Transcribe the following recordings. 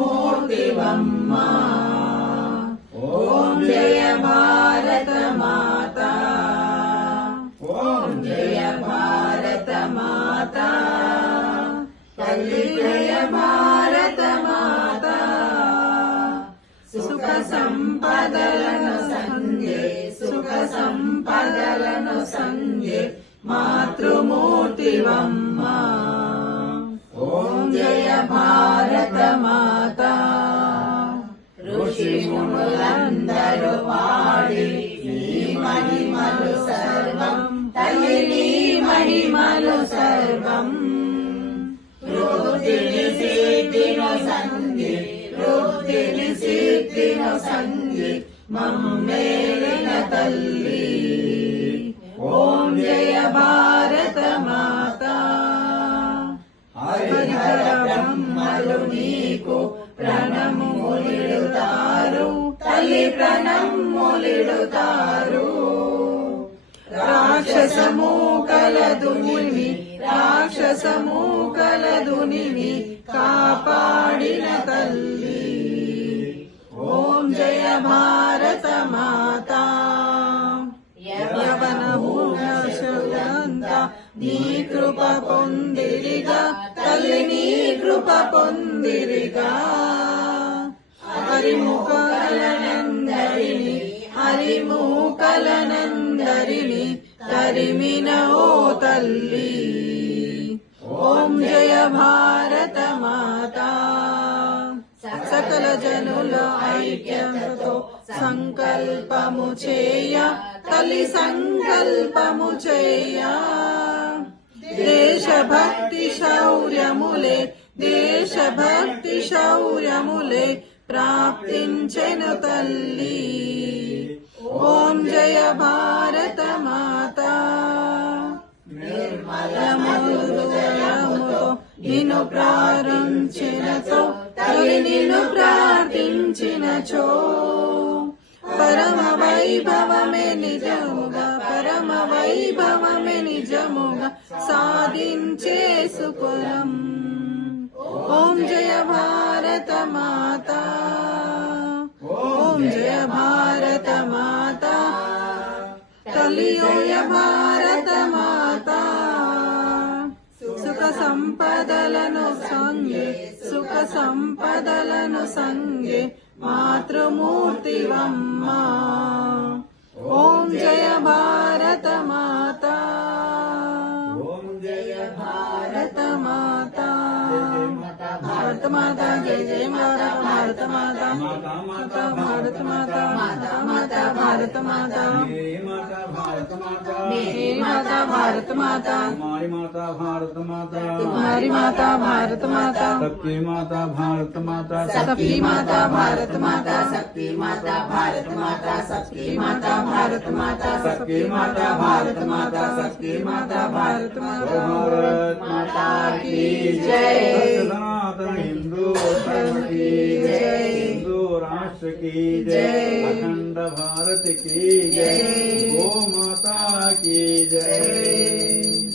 మాతృమూర్తివమ్మ ఓం జయ భారత మాత ఓం జయ భారత మాత తల్లి జయ భారత మాత సుఖ సంపదలను సంగే సుఖ సంపదలను సంగే ॐ जय भारत माता ऋषिलन्दरवाणी महिमनु सर्वम् तल्ली महिमनु सर्वम् रोदिनि सेतिव सन्धि रोदिनि सेतिव सन्धि मम मेलिन तल्लि నీకు ప్రణములిడుతారు తల్లి ప్రణములిడుతారు రాక్షసము కలదునివి రాక్షసము కలదునివి కాపాడిన తల్లి. ఓం జయ భా నీ కృప పొందిరిగా తల్లి నీ కృప పొందిరిగా. హరిముఖలనందరిని హరిముఖలనందరిని తరిమిన ఓ తల్లి. ఓం జయ భారత మాత. సకల జనుల ఐక్యంతో సంకల్పము చేయ తల్లి సంకల్పము చేయ దేశభక్తి శౌర్యములే దేశభక్తి శౌర్యములే ప్రాప్తించెను తల్లి. ఓం జయ భారత మాత. నిర్మలముతో నిన్ను ప్రారంభించినచో తల్లి నిన్ను ప్రార్థించినచో. పరమ వైభవమే నిజముగా పరమ వైభవమే నిజముగా సాధించే సుకులం ఓం జయ భారత మాత ఓం జయ భారత మాత కలియోయ భారత మాత సుఖ సంపదలను సంగే సుఖ సంపదలను సంగే మాతృమూర్తివమ్మ. ఓం జయ భారత మాత ఓం జయ భారత మాత భారత మాత జయ జయ మాత భారత మాత మాత భారత మాత మాత మాత భారత మాత. भारत माता। मेरी माता भारत माता। हमारी माता भारत माता। हमारी माता भारत माता। सबकी माता भारत माता। सबकी माता भारत माता। सबकी माता भारत माता। सबकी माता भारत माता। सबकी माता भारत माता। सबकी माता भारत माता। भारत माता की जय। हिंदू की जय। की जय अखंड भारत की जय गो माता की जय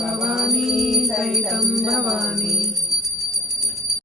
भवानी सैतं भवानी